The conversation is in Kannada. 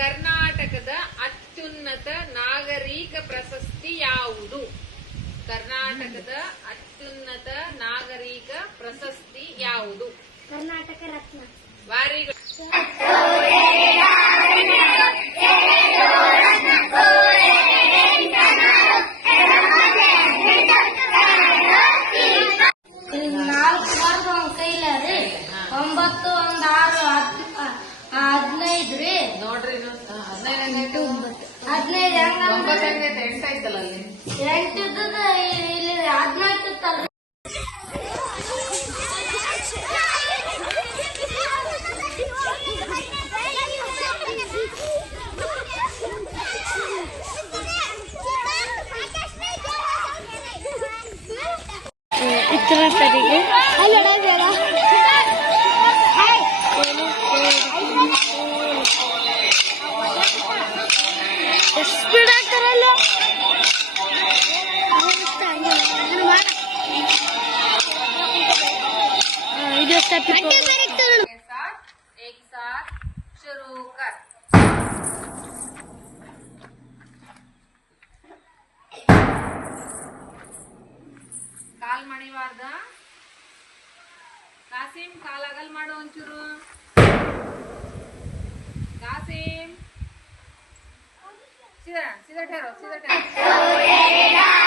ಕರ್ನಾಟಕದ ಅತ್ಯುನ್ನತ ನಾಗರಿಕ ಪ್ರಶಸ್ತಿ ಯಾವುದು? ಕರ್ನಾಟಕದ ಅತ್ಯುನ್ನತ ನಾಗರಿಕ ಪ್ರಶಸ್ತಿ ಯಾವುದು? ಕರ್ನಾಟಕ ರತ್ನ. Very good. ನಾಲ್ಕು ಮಾರ್ಕ್ ಕೈಲಾರಿ 9 1 6 15 ರೀ. ನೋಡ್ರಿ 15 8 ಐತಲ್ಲ ಅಲ್ಲಿ 8 ಇಲ್ಲಿ 14 ಇತ್ತಲ್ರಿ. ಇತರ ಸರಿಗೆ ಸ್ಪೀಡ್ ಆಗ್ತಾರಲ್ಲ ಇದು ಸ್ಟೆಪ್ एक साथ शुरू कर. ಕಾಲ್ ಮಣಿವಾರ್ದ ಕಾಸಿಂ ಕಾಲ್ ಅಗಲ್ ಮಾಡು ಒಂಚೂರು. ಕಾಸಿಂ ಸೀದಾ ಸೀದಾ ಠೇರೋ ಸೀದಾ ಠೇರೋ.